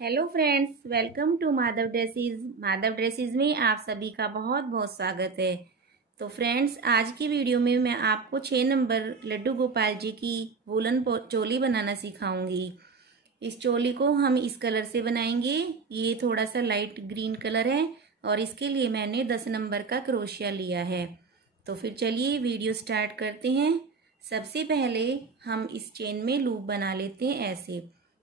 Hello friends, welcome to Madhav dresses. Madhav dresses में आप सभी का बहुत बहुत स्वागत है। तो फ्रेंड्स, आज की वीडियो में मैं आपको 6 नंबर लड्डू गोपाल जी की वूलन चोली बनाना सिखाऊंगी। इस चोली को हम इस कलर से बनाएंगे। ये थोड़ा सा लाइट ग्रीन कलर है और इसके लिए मैंने 10 नंबर का क्रोशिया लिया है। तो फिर चलिए वीडियो स्टार्ट करते हैं। सबसे पहले हम इस चेन में लूप बना लेते हैं। ऐसे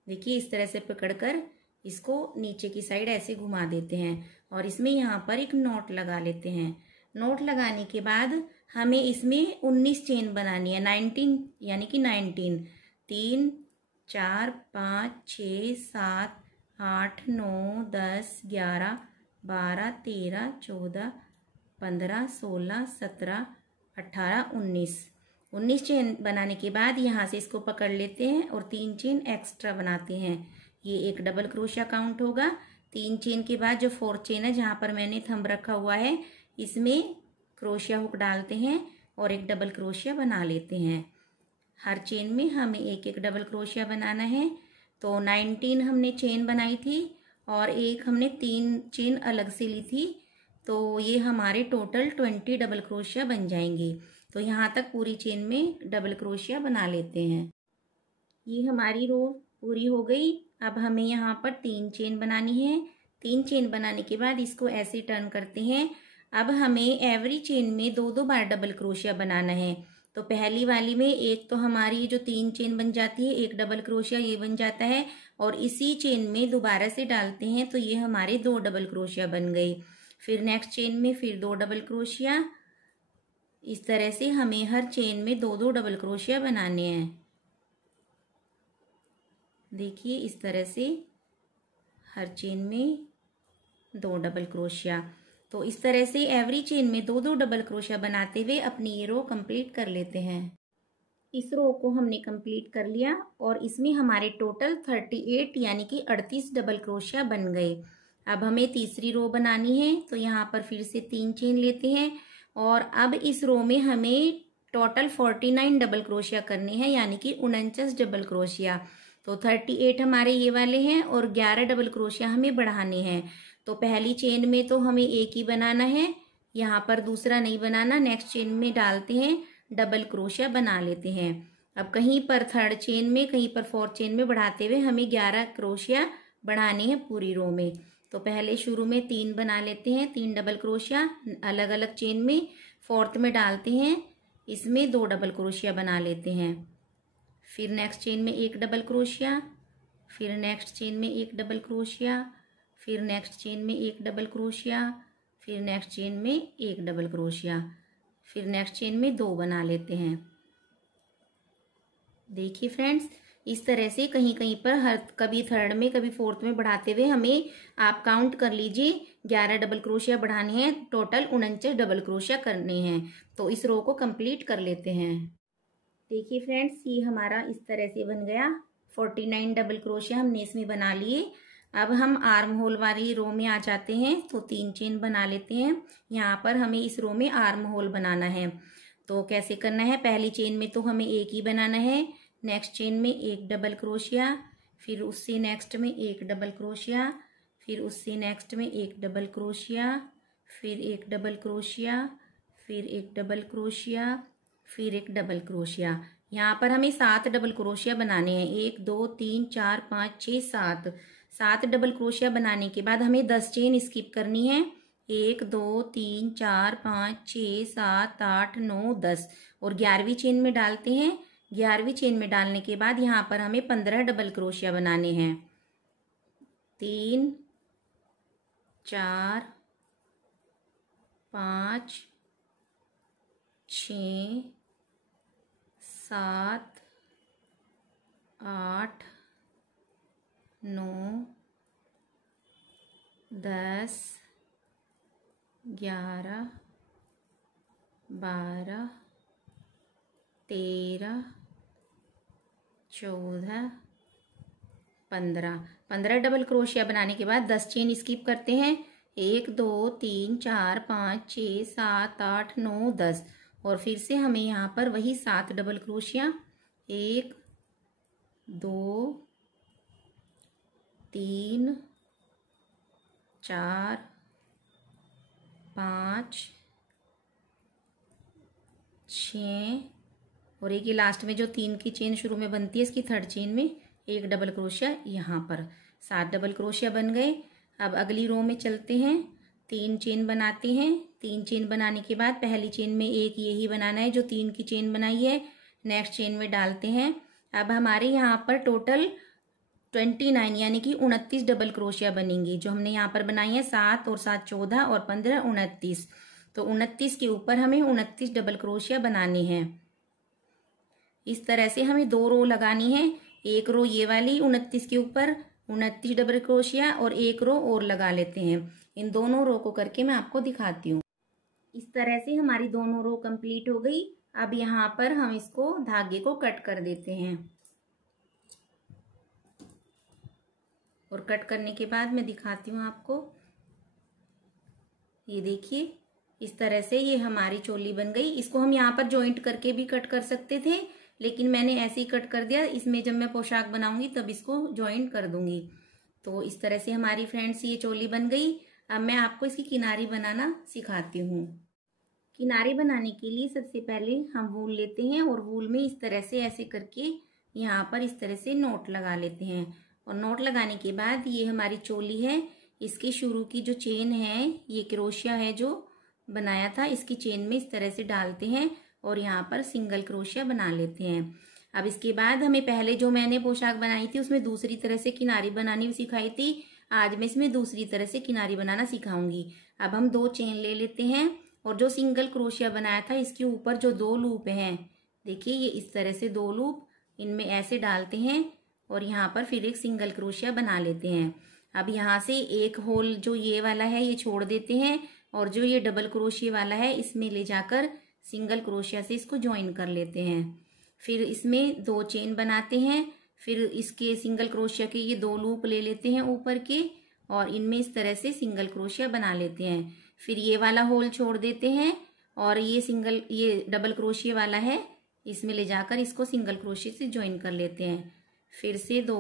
देखिए, इस तरह से पकड़कर इसको नीचे की साइड ऐसे घुमा देते हैं और इसमें यहाँ पर एक नॉट लगा लेते हैं। नॉट लगाने के बाद हमें इसमें 19 चेन बनानी है। 19 यानी कि 19 3 4 5 6 7 8 9 10 11 12 13 14 15 16 17 18 19 चेन बनाने के बाद यहाँ से इसको पकड़ लेते हैं और 3 चेन एक्स्ट्रा बनाते हैं। ये एक डबल क्रोशिया काउंट होगा। 3 चेन के बाद जो 4 चेन है, जहां पर मैंने थंब रखा हुआ है, इसमें क्रोशिया हुक डालते हैं और एक डबल क्रोशिया बना लेते हैं। हर चेन में हमें एक एक डबल क्रोशिया बनाना है। तो 19 हमने चेन बनाई थी और एक हमने 3 चेन अलग से ली थी, तो ये हमारे टोटल 20 डबल क्रोशिया बन जाएंगे। तो यहाँ तक पूरी चेन में डबल क्रोशिया बना लेते हैं। ये हमारी रो पूरी हो गई। अब हमें यहाँ पर 3 चेन बनानी है। 3 चेन बनाने के बाद इसको ऐसे टर्न करते हैं। अब हमें एवरी चेन में 2-2 बार डबल क्रोशिया बनाना है। तो पहली वाली में एक तो हमारी जो 3 चेन बन जाती है, एक डबल क्रोशिया ये बन जाता है और इसी चेन में दोबारा से डालते हैं तो ये हमारे 2 डबल क्रोशिया बन गई। फिर नेक्स्ट चेन में फिर 2 डबल क्रोशिया। इस तरह से हमें हर चेन में 2-2 डबल क्रोशिया बनाने हैं। देखिए, इस तरह से हर चेन में 2 डबल क्रोशिया। तो इस तरह से एवरी चेन में 2-2 डबल क्रोशिया बनाते हुए अपनी ये रो कंप्लीट कर लेते हैं। इस रो को हमने कंप्लीट कर लिया और इसमें हमारे टोटल 38 यानी कि 38 डबल क्रोशिया बन गए। अब हमें तीसरी रो बनानी है, तो यहाँ पर फिर से 3 चेन लेते हैं और अब इस रो में हमें टोटल 49 डबल क्रोशिया करने हैं, यानी कि 49 डबल क्रोशिया। तो 38 हमारे ये वाले हैं और 11 डबल क्रोशिया हमें बढ़ाने हैं। तो पहली चेन में तो हमें एक ही बनाना है, यहाँ पर दूसरा नहीं बनाना। नेक्स्ट चेन में डालते हैं, डबल क्रोशिया बना लेते हैं। अब कहीं पर थर्ड चेन में, कहीं पर फोर्थ चेन में बढ़ाते हुए हमें 11 क्रोशिया बढ़ाने हैं पूरी रो में। तो पहले शुरू में 3 बना लेते हैं, 3 डबल क्रोशिया अलग अलग चेन में। फोर्थ में डालते हैं, इसमें 2 डबल क्रोशिया बना लेते हैं। फिर नेक्स्ट चेन में एक डबल क्रोशिया, फिर नेक्स्ट चेन में एक डबल क्रोशिया, फिर नेक्स्ट चेन में एक डबल क्रोशिया, फिर नेक्स्ट चेन में एक डबल क्रोशिया, फिर नेक्स्ट चेन में 2 बना लेते हैं। देखिए फ्रेंड्स, इस तरह से कहीं कहीं पर हर कभी थर्ड में कभी फोर्थ में बढ़ाते हुए हमें, आप काउंट कर लीजिए, 11 डबल क्रोशिया बढ़ाने हैं। टोटल 49 डबल क्रोशिया करने हैं। तो इस रो को कंप्लीट कर लेते हैं। देखिए फ्रेंड्स, ये हमारा इस तरह से बन गया। 49 डबल क्रोशिया हमने इसमें बना लिए। अब हम आर्म होल वाली रो में आ जाते हैं, तो 3 चेन बना लेते हैं। यहाँ पर हमें इस रो में आर्म होल बनाना है। तो कैसे करना है, पहली चेन में तो हमें एक ही बनाना है। नेक्स्ट चेन में एक डबल क्रोशिया, फिर उससे नेक्स्ट में एक डबल क्रोशिया, फिर उससे नेक्स्ट में एक डबल क्रोशिया, फिर एक डबल क्रोशिया, फिर एक डबल क्रोशिया, फिर एक डबल क्रोशिया। यहाँ पर हमें 7 डबल क्रोशिया बनाने हैं। 1 2 3 4 5 6 7 डबल क्रोशिया बनाने के बाद हमें 10 चेन स्किप करनी है। 1 2 3 4 5 6 7 8 9 10 और 11वीं चेन में डालते हैं। 11वीं चेन में डालने के बाद यहाँ पर हमें 15 डबल क्रोशिया बनाने हैं। 3 4 5 6 7 8 9 10 11 12 13 14 15 डबल क्रोशिया बनाने के बाद 10 चेन स्किप करते हैं। 1 2 3 4 5 6 7 8 9 10 और फिर से हमें यहाँ पर वही 7 डबल क्रोशिया, 1 2 3 4 5 6 और एक ये लास्ट में जो 3 की चेन शुरू में बनती है, इसकी थर्ड चेन में एक डबल क्रोशिया यहाँ पर, 7 डबल क्रोशिया बन गए। अब अगली रो में चलते हैं, 3 चेन बनाते हैं। 3 चेन बनाने के बाद पहली चेन में एक यही बनाना है जो 3 की चेन बनाई है, नेक्स्ट चेन में डालते हैं। अब हमारे यहाँ पर टोटल 29 यानी कि 29 डबल क्रोशिया बनेंगी। जो हमने यहाँ पर बनाई है 7 और 7 14 और 15 29, तो 29 के ऊपर हमें 29 डबल क्रोशिया बनाने हैं। इस तरह से हमें 2 रो लगानी है। एक रो ये वाली 29 के ऊपर 29 डबल क्रोशिया और एक रो और लगा लेते हैं। इन दोनों रो को करके मैं आपको दिखाती हूँ। इस तरह से हमारी दोनों रो कंप्लीट हो गई। अब यहाँ पर हम इसको धागे को कट कर देते हैं और कट करने के बाद मैं दिखाती हूँ आपको। ये देखिए, इस तरह से ये हमारी चोली बन गई। इसको हम यहाँ पर जॉइंट करके भी कट कर सकते थे, लेकिन मैंने ऐसे ही कट कर दिया। इसमें जब मैं पोशाक बनाऊंगी तब इसको जॉइंट कर दूंगी। तो इस तरह से हमारी फ्रेंड्स ये चोली बन गई। अब मैं आपको इसकी किनारी बनाना सिखाती हूँ। किनारी बनाने के लिए सबसे पहले हम वूल लेते हैं और वूल में इस तरह से ऐसे करके यहाँ पर इस तरह से नोट लगा लेते हैं। और नोट लगाने के बाद ये हमारी चोली है, इसकी शुरू की जो चेन है, ये क्रोशिया है जो बनाया था, इसकी चेन में इस तरह से डालते हैं और यहाँ पर सिंगल क्रोशिया बना लेते हैं। अब इसके बाद हमें पहले जो मैंने पोशाक बनाई थी उसमें दूसरी तरह से किनारी बनानी सिखाई थी, आज मैं इसमें दूसरी तरह से किनारी बनाना सिखाऊंगी। अब हम 2 चेन ले लेते हैं और जो सिंगल क्रोशिया बनाया था इसके ऊपर जो 2 लूप हैं, देखिए ये इस तरह से 2 लूप इनमें ऐसे डालते हैं और यहाँ पर फिर एक सिंगल क्रोशिया बना लेते हैं। अब यहाँ से एक होल जो ये वाला है ये छोड़ देते हैं और जो ये डबल क्रोशिया वाला है इसमें ले जाकर सिंगल क्रोशिया से इसको ज्वाइन कर लेते हैं। फिर इसमें 2 चेन बनाते हैं, फिर इसके सिंगल क्रोशिया के ये 2 लूप ले लेते हैं ऊपर के और इनमें इस तरह से सिंगल क्रोशिया बना लेते हैं। फिर ये वाला होल छोड़ देते हैं और ये डबल क्रोशिया वाला है इसमें ले जाकर इसको सिंगल क्रोशिया से ज्वाइन कर लेते हैं। फिर से 2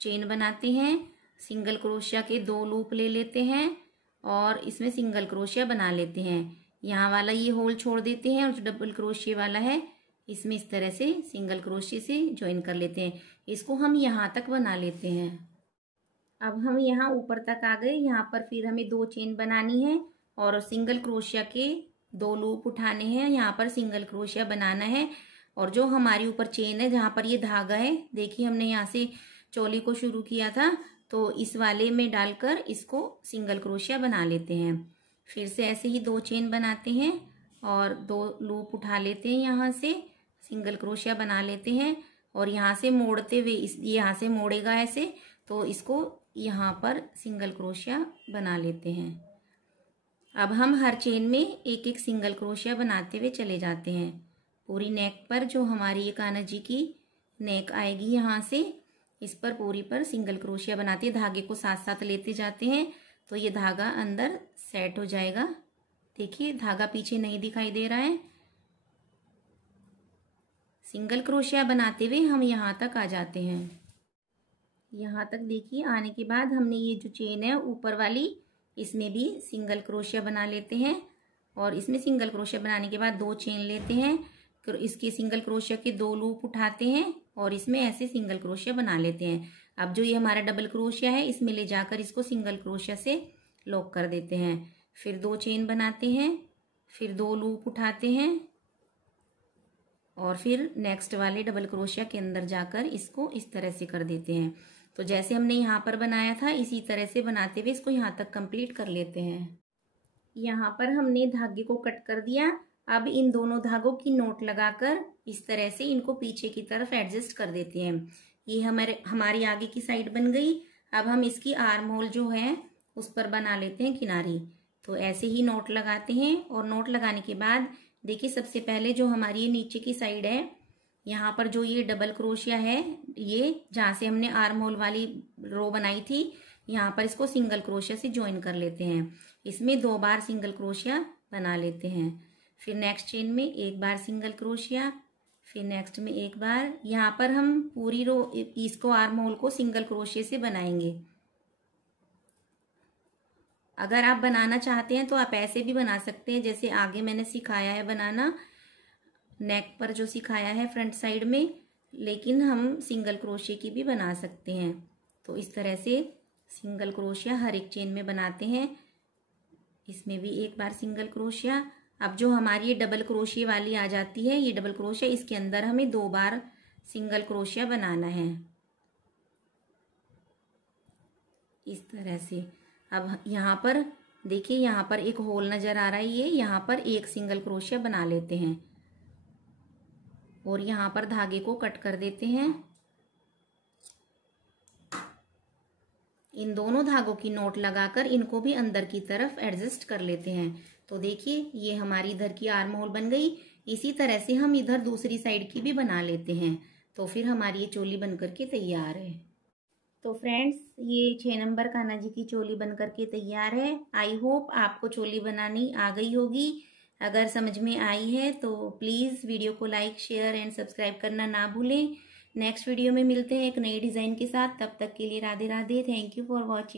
चेन बनाते हैं, सिंगल क्रोशिया के 2 लूप ले लेते हैं और इसमें सिंगल क्रोशिया बना लेते हैं। यहाँ वाला ये होल छोड़ देते हैं और जो डबल क्रोशिया वाला है इसमें इस तरह से सिंगल क्रोशिया से ज्वाइन कर लेते हैं। इसको हम यहाँ तक बना लेते हैं। अब हम यहाँ ऊपर तक आ गए। यहाँ पर फिर हमें 2 चेन बनानी है और सिंगल क्रोशिया के 2 लूप उठाने हैं, यहाँ पर सिंगल क्रोशिया बनाना है। और जो हमारी ऊपर चेन है जहाँ पर ये धागा है, देखिए हमने यहाँ से चोली को शुरू किया था, तो इस वाले में डालकर इसको सिंगल क्रोशिया बना लेते हैं। फिर से ऐसे ही 2 चेन बनाते हैं और 2 लूप उठा लेते हैं, यहाँ से सिंगल क्रोशिया बना लेते हैं और यहाँ से मोड़ते हुए यहाँ से मोड़ेगा ऐसे, तो इसको यहाँ पर सिंगल क्रोशिया बना लेते हैं। अब हम हर चेन में एक एक सिंगल क्रोशिया बनाते हुए चले जाते हैं। पूरी नेक पर जो हमारी ये कान्हा जी की नेक आएगी यहाँ से, इस पर पूरी पर सिंगल क्रोशिया बनाते हैं। धागे को साथ साथ लेते जाते हैं तो ये धागा अंदर सेट हो जाएगा। देखिए धागा पीछे नहीं दिखाई दे रहा है। सिंगल क्रोशिया बनाते हुए हम यहाँ तक आ जाते हैं। यहाँ तक देखिए आने के बाद हमने ये जो चेन है ऊपर वाली, इसमें भी सिंगल क्रोशिया बना लेते हैं और इसमें सिंगल क्रोशिया बनाने के बाद 2 चेन लेते हैं, इसके सिंगल क्रोशिया के 2 लूप उठाते हैं और इसमें ऐसे सिंगल क्रोशिया बना लेते हैं। अब जो ये हमारा डबल क्रोशिया है इसमें ले जाकर इसको सिंगल क्रोशिया से लॉक कर देते हैं। फिर 2 चेन बनाते हैं, फिर 2 लूप उठाते हैं और फिर नेक्स्ट वाले डबल क्रोशिया के अंदर जाकर इसको इस तरह से कर देते हैं। तो जैसे हमने यहाँ पर बनाया था इसी तरह से बनाते हुए इसको यहाँ तक कंप्लीट कर लेते हैं। यहाँ पर हमने धागे को कट कर दिया। अब इन दोनों धागों की नोट लगाकर इस तरह से इनको पीछे की तरफ एडजस्ट कर देते हैं। ये हमारी आगे की साइड बन गई। अब हम इसकी आर्म होल जो है उस पर बना लेते हैं किनारी। तो ऐसे ही नोट लगाते हैं और नोट लगाने के बाद देखिए सबसे पहले जो हमारी ये नीचे की साइड है, यहाँ पर जो ये डबल क्रोशिया है, ये जहाँ से हमने आर्म होल वाली रो बनाई थी, यहाँ पर इसको सिंगल क्रोशिया से ज्वाइन कर लेते हैं। इसमें 2 बार सिंगल क्रोशिया बना लेते हैं। फिर नेक्स्ट चेन में 1 बार सिंगल क्रोशिया, फिर नेक्स्ट में 1 बार। यहाँ पर हम पूरी रो इसको आर्म होल को सिंगल क्रोशिया से बनाएंगे। अगर आप बनाना चाहते हैं तो आप ऐसे भी बना सकते हैं, जैसे आगे मैंने सिखाया है बनाना, नेक पर जो सिखाया है फ्रंट साइड में, लेकिन हम सिंगल क्रोशिया की भी बना सकते हैं। तो इस तरह से सिंगल क्रोशिया हर एक चेन में बनाते हैं। इसमें भी एक बार सिंगल क्रोशिया। अब जो हमारी ये डबल क्रोशिया वाली आ जाती है, ये डबल क्रोशिया, इसके अंदर हमें 2 बार सिंगल क्रोशिया बनाना है इस तरह से। अब यहाँ पर देखिए, यहाँ पर एक होल नजर आ रहा है, ये यहाँ पर एक सिंगल क्रोशिया बना लेते हैं और यहाँ पर धागे को कट कर देते हैं। इन दोनों धागों की नोट लगाकर इनको भी अंदर की तरफ एडजस्ट कर लेते हैं। तो देखिए, ये हमारी इधर की आर्म होल बन गई। इसी तरह से हम इधर दूसरी साइड की भी बना लेते हैं, तो फिर हमारी ये चोली बनकर के तैयार है। तो फ्रेंड्स, ये 6 नंबर कान्हा जी की चोली बनकर के तैयार है। आई होप आपको चोली बनानी आ गई होगी। अगर समझ में आई है तो प्लीज़ वीडियो को लाइक, शेयर एंड सब्सक्राइब करना ना भूलें। नेक्स्ट वीडियो में मिलते हैं एक नई डिज़ाइन के साथ। तब तक के लिए Radhe Radhe. Thank you for watching.